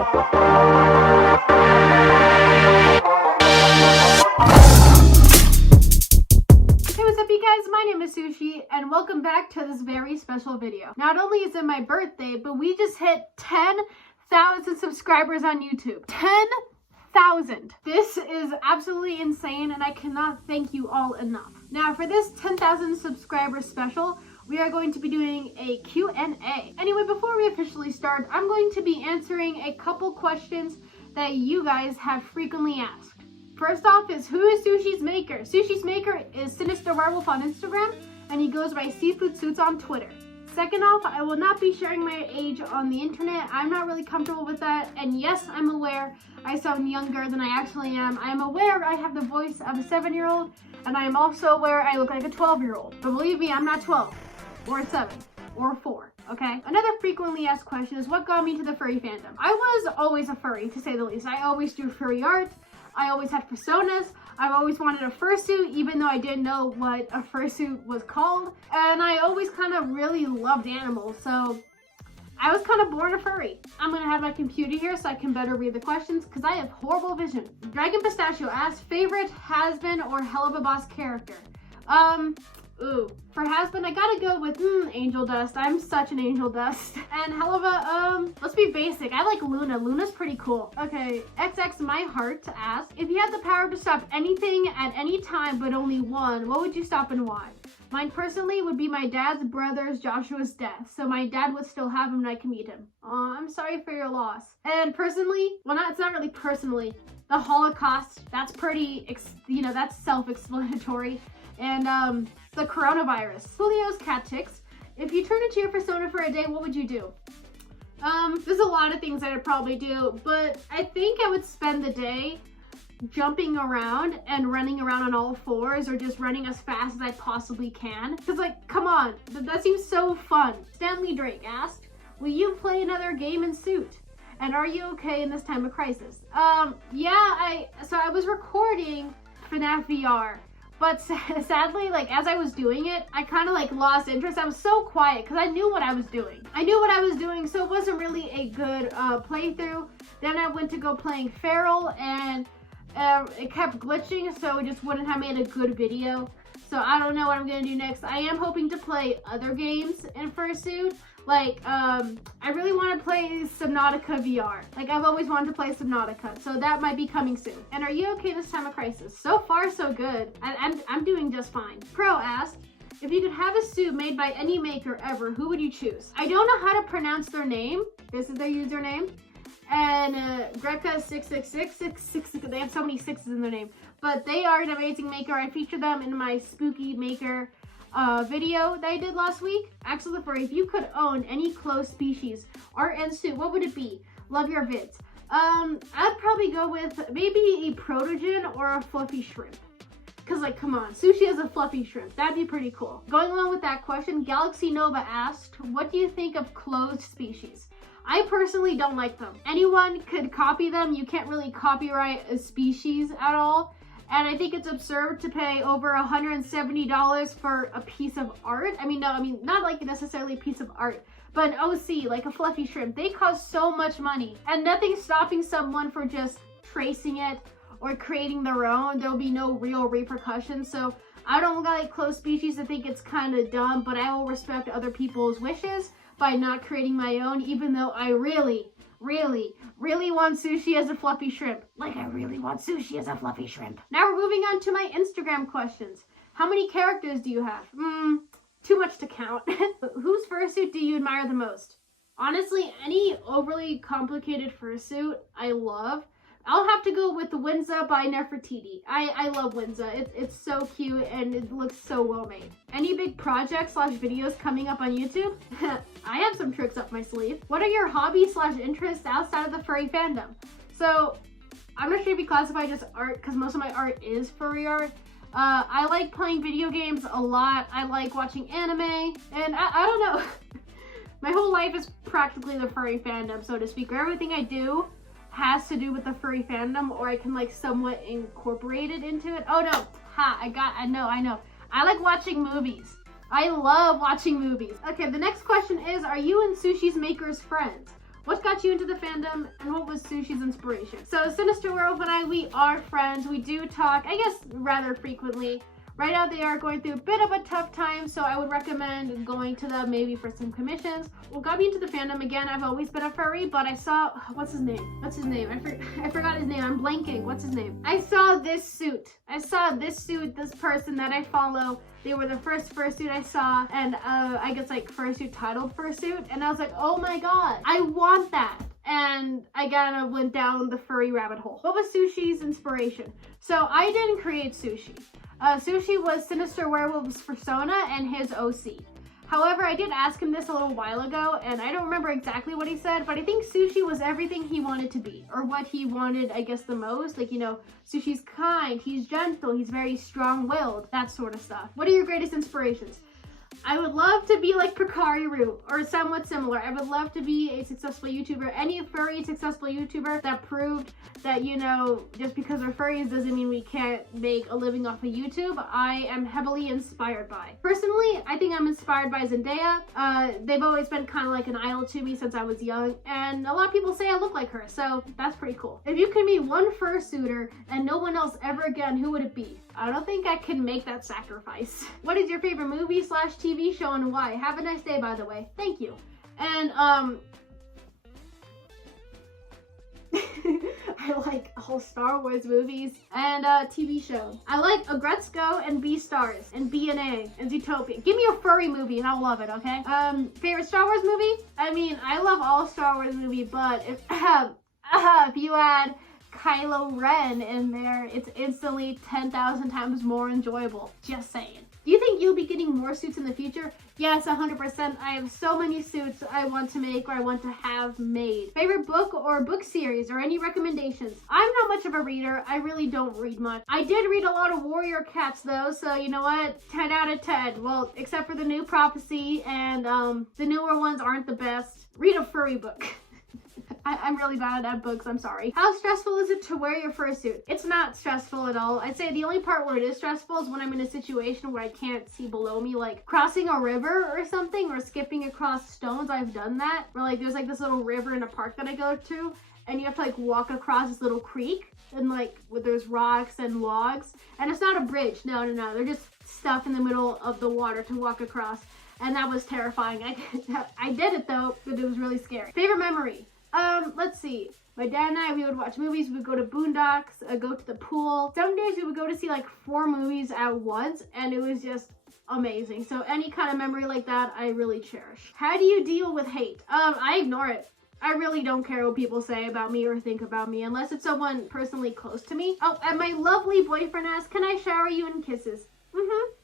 What's up, you guys? My name is Sushi, and welcome back to this very special video. Not only is it my birthday, but we just hit 10,000 subscribers on YouTube. 10,000. This is absolutely insane, and I cannot thank you all enough. Now, for this 10,000 subscriber special, we are going to be doing a Q&A. Anyway, before we officially start, I'm going to be answering a couple questions that you guys have frequently asked. First off is, who is Sushi's maker? Sushi's maker is Sinister Werewolf on Instagram, and he goes by Seafood Suits on Twitter. Second off, I will not be sharing my age on the internet. I'm not really comfortable with that, and yes, I'm aware I sound younger than I actually am. I'm aware I have the voice of a 7-year-old, and I am also aware I look like a 12-year-old. But believe me, I'm not 12, or 7, or 4, okay? Another frequently asked question is, what got me into the furry fandom? I was always a furry, to say the least. I always drew furry art. I always had personas. I've always wanted a fursuit, even though I didn't know what a fursuit was called. And I always kind of really loved animals, so I was kind of born a furry. I'm gonna have my computer here so I can better read the questions, because I have horrible vision. Dragon Pistachio asks, favorite has-been or hell of a boss character? For has-been, I gotta go with Angel Dust. I'm such an Angel Dust. And Helva, let's be basic. I like Luna. Luna's pretty cool. Okay, XX My Heart asks, if you had the power to stop anything at any time but only one, what would you stop and why? Mine personally would be my dad's brother's Joshua's death, so my dad would still have him and I can meet him. Aw, I'm sorry for your loss. And personally, well, it's not really personally, the Holocaust, that's pretty, that's self-explanatory. And the coronavirus. Julio's Cat Ticks, if you turn into your persona for a day, what would you do? There's a lot of things I'd probably do, but I think I would spend the day jumping around and running around on all fours, or just running as fast as I possibly can. Cause like, come on, that seems so fun. Stanley Drake asked, will you play another game in suit? And are you okay in this time of crisis? Yeah, so I was recording FNAF VR. But sadly, like, as I was doing it, I kind of like lost interest. I was so quiet because I knew what I was doing. So it wasn't really a good playthrough. Then I went to go playing Feral, and it kept glitching, so it just wouldn't have made a good video. So I don't know what I'm gonna do next. I am hoping to play other games in fursuit. Like, I really want to play Subnautica VR. Like, I've always wanted to play Subnautica, so that might be coming soon. And are you okay this time of crisis? So far, so good. I'm doing just fine. Pro asked, if you could have a suit made by any maker ever, who would you choose? I don't know how to pronounce their name. This is their username. And Greca666, they have so many sixes in their name. But they are an amazing maker. I featured them in my spooky maker video that I did last week. Axel the Furry, if you could own any close species, art and suit, what would it be? Love your vids. I'd probably go with maybe a protogen or a fluffy shrimp. Cause like, come on, Sushi has a fluffy shrimp. That'd be pretty cool. Going along with that question, Galaxy Nova asked, what do you think of closed species? I personally don't like them. Anyone could copy them. You can't really copyright a species at all. And I think it's absurd to pay over $170 for a piece of art. Not like necessarily a piece of art, but an OC, like a fluffy shrimp. They cost so much money, and nothing's stopping someone from just tracing it or creating their own. There'll be no real repercussions. So I don't like closed species. I think it's kind of dumb, but I will respect other people's wishes by not creating my own, even though I really want Sushi as a fluffy shrimp. Like, I really want Sushi as a fluffy shrimp. Now we're moving on to my Instagram questions. How many characters do you have? Too much to count. Whose fursuit do you admire the most? Honestly, any overly complicated fursuit I love. I'll have to go with the Winza by Nefertiti. I love Winza. It's so cute and it looks so well made. Any big projects / videos coming up on YouTube? I have some tricks up my sleeve. What are your hobbies / interests outside of the furry fandom? So I'm not sure if you classify just art, because most of my art is furry art. I like playing video games a lot. I like watching anime, and I don't know. My whole life is practically the furry fandom, so to speak. Everything I do has to do with the furry fandom, or I can like somewhat incorporate it into it. Oh no, I know. I like watching movies. I love watching movies. Okay, the next question is, are you and Sushi's makers friends? What got you into the fandom, and what was Sushi's inspiration? So Sinister Werewolf and I, we are friends. We do talk, I guess, rather frequently. Right now they are going through a bit of a tough time, so I would recommend going to them maybe for some commissions. What got me into the fandom, again, I've always been a furry, but I saw, what's his name? I forgot his name. I'm blanking. What's his name? I saw this suit, this person that I follow. They were the first fursuit I saw, and I guess like fursuit titled fursuit, and I was like, oh my god, I want that. And I kind of went down the furry rabbit hole. What was Sushi's inspiration? So I didn't create Sushi. Sushi was Sinister Werewolf's persona and his OC. However, I did ask him this a little while ago, and I don't remember exactly what he said, but I think Sushi was everything he wanted to be, or what he wanted, I guess, the most. Like, you know, Sushi's kind, he's gentle, he's very strong-willed, that sort of stuff. What are your greatest inspirations? I would love to be like ᴊᴏɪᴜ or somewhat similar. I would love to be a successful YouTuber, any furry successful YouTuber that proved that, you know, just because we're furries doesn't mean we can't make a living off of YouTube. I am heavily inspired by. Personally, I think I'm inspired by Zendaya. They've always been kind of like an idol to me since I was young, and a lot of people say I look like her, so that's pretty cool. If you could meet one fursuiter and no one else ever again, who would it be? I don't think I can make that sacrifice. What is your favorite movie / TV show and why? Have a nice day, by the way. Thank you. And I like all Star Wars movies and TV show. I like Agretzko and Beastars and B&A and Zootopia. Give me a furry movie and I'll love it, okay? Favorite Star Wars movie? I mean, I love all Star Wars movies, but if you add Kylo Ren in there, it's instantly 10,000 times more enjoyable. Just saying. Do you think you'll be getting more suits in the future? Yes, 100%. I have so many suits I want to make or I want to have made. Favorite book or book series or any recommendations? I'm not much of a reader. I really don't read much. I did read a lot of Warrior Cats though, so you know what? 10 out of 10. Well, except for the new Prophecy and the newer ones aren't the best. Read a furry book. I'm really bad at books, I'm sorry. How stressful is it to wear your fursuit? It's not stressful at all. I'd say the only part where it is stressful is when I'm in a situation where I can't see below me, like crossing a river or something, or skipping across stones. I've done that. Or like there's like this little river in a park that I go to, and you have to like walk across this little creek, and like there's rocks and logs, and it's not a bridge. No. They're just stuff in the middle of the water to walk across, and that was terrifying. I did it though, but it was really scary. Favorite memory? Let's see. My dad and I, we would watch movies, we would go to boondocks, go to the pool. Some days we would go to see like 4 movies at once, and it was just amazing. So any kind of memory like that, I really cherish. How do you deal with hate? I ignore it. I really don't care what people say about me or think about me, unless it's someone personally close to me. Oh, and my lovely boyfriend asked, can I shower you in kisses?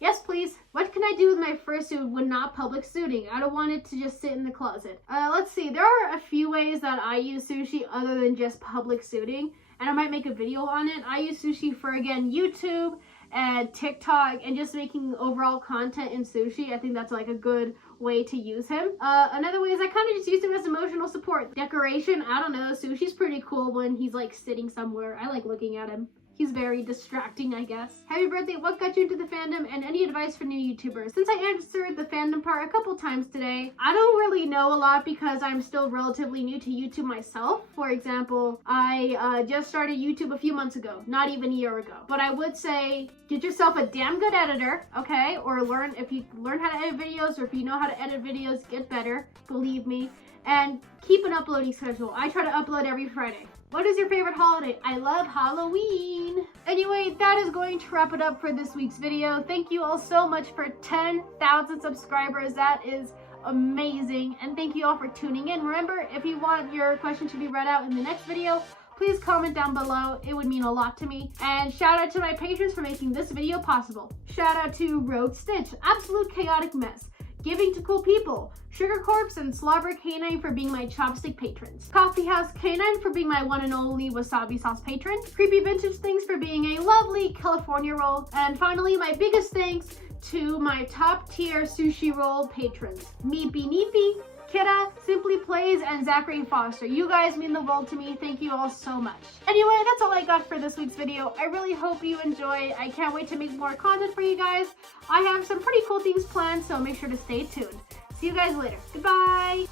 Yes, please. What can I do with my fursuit when not public suiting? I don't want it to just sit in the closet. Let's see. There are a few ways that I use Sushi other than just public suiting, and I might make a video on it. I use Sushi for, again, YouTube and TikTok and just making overall content in Sushi. I think that's like a good way to use him. Another way is I kind of just use him as emotional support. Decoration, I don't know. Sushi's pretty cool when he's like sitting somewhere. I like looking at him. He's very distracting, I guess. Happy birthday. What got you into the fandom, and any advice for new YouTubers? Since I answered the fandom part a couple times today, I don't really know a lot because I'm still relatively new to YouTube myself. For example, I just started YouTube a few months ago, not even a year ago. But I would say get yourself a damn good editor, okay? Or if you learn how to edit videos, or if you know how to edit videos, get better, believe me. And keep an uploading schedule. I try to upload every Friday. What is your favorite holiday? I love Halloween. Anyway, that is going to wrap it up for this week's video. Thank you all so much for 10,000 subscribers. That is amazing. And thank you all for tuning in. Remember, if you want your question to be read out in the next video, please comment down below. It would mean a lot to me. And shout out to my patrons for making this video possible. Shout out to Rogue Stitch, Absolute Chaotic Mess, Giving to Cool People, Sugar Corpse, and Slobber Canine for being my chopstick patrons. Coffee House Canine for being my one and only wasabi sauce patron. Creepy Vintage Things for being a lovely California roll. And finally, my biggest thanks to my top tier sushi roll patrons. Meepy Neepy, Kira, Simply Plays, and Zachary Foster. You guys mean the world to me. Thank you all so much. Anyway, that's all I got for this week's video. I really hope you enjoy. I can't wait to make more content for you guys. I have some pretty cool things planned, so make sure to stay tuned. See you guys later. Goodbye!